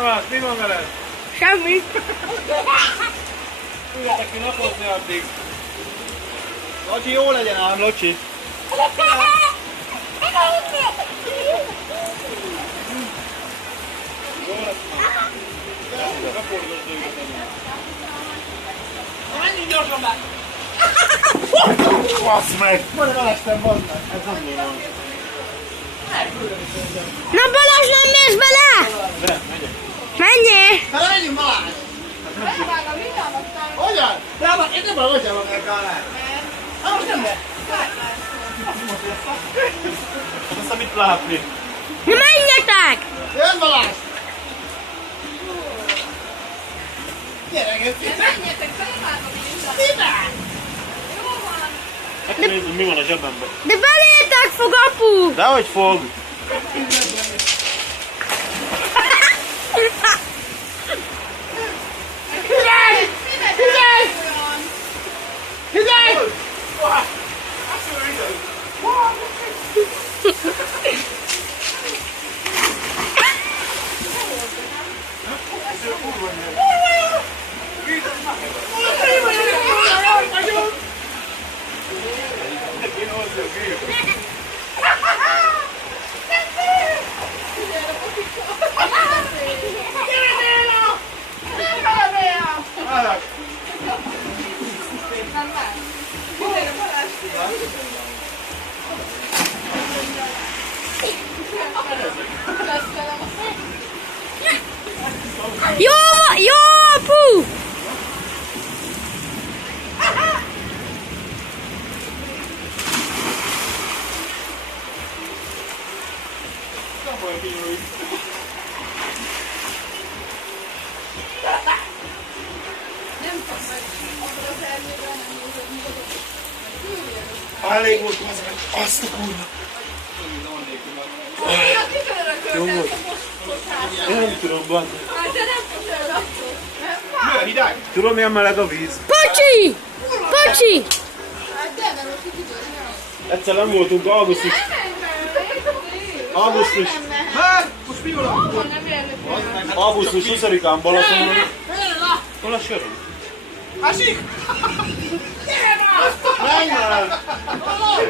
Tamás, mi van veled? Semmi. Üljetek ki napozni addig. Locsi, jó legyen ám, Locsi. Jó lesz már. Ne fordulsz őket elő. Menjünk gyorsan be! Bassz meg! Majd elestem, bazd meg! Ez nem jó. Na Balázs, nem mész bele? De, megyek. Menjél! Hát menjünk Balázs! Megvágom, minden aztán. Hogyan? De abban, én nem tudom, hogy van el kell. Hát most nem lehet. Azt mit látni? Na menjetek! Jön Balázs! Gyere, Geci! Menjetek, felvágom minden. Miben? Jó van. Hát nézzük, mi van a zsebemben. De belétek fog apu! Dehogy fog! Hideg! Hideg! Hideg! Jó, jó apu! Nem tudom, hogy abban az erdőben nem nézett nyugodott. Elég volt az meg. Azt a kurva. Ja, kikörököltem a most Én nem tudom, bazd meg. Hát, de nem tudod akkor. Nem? Milyen hideg? Tudom, milyen meleg a víz. Pocsi! Pocsi! Hát de, mert most itt idős nem. Egyszer nem voltunk augusztus. Augusztus. Hát, most mi van? Ahol nem érnek. Augusztus 20-án Balatonon. Hol a söröm? Másik! Menj már!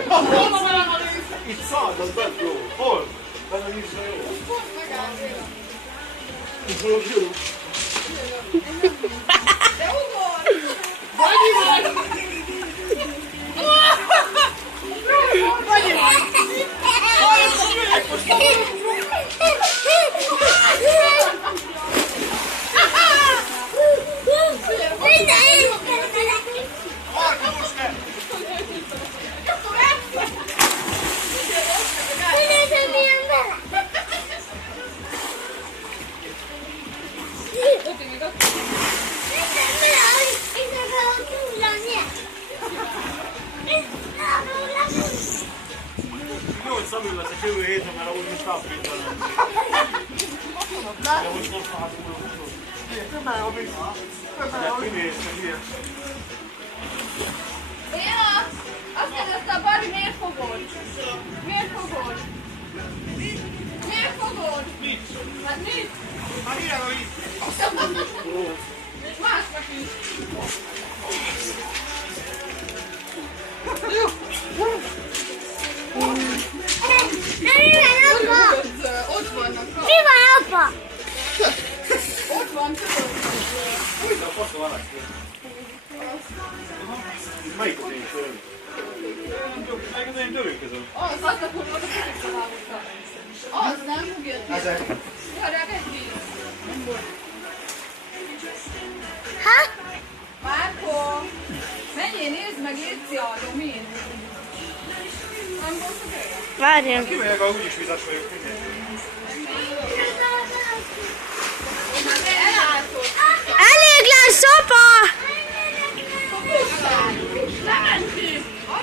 Hol van a víz? Itt szállt, az bent jó. Hol? Bent a vízben jó. Itt hol a söröm? De ugor! Vagyi vagy! Vagyi vagy! Jó, hogy Szabül leszek jövő héten, mert ahogy most áprilisban lenni. De most nem szálltunk a futót. Kömmel a víz! De kinéztek ilyen. Béla! Azt kérdezte a Bari, miért fogod? Miért fogod? Miért fogod? Mit? Hát mit? Hát hideg a víz! Másnak is. Ott vannak. Mi van apa? Ott van, tudod. Úgy a faszom alá. Melyik az én söröm? Melyik az én törőközöm? Az a kurva, az a kurva. Az nem fog jönni. Ezek. Várják egy víz. Nem volt. Ha? Márko! Menjél, nézd meg, Irci a Domin. Nem volt a Várjál. Kimegyek, úgyis vizes vagyok, mindegy.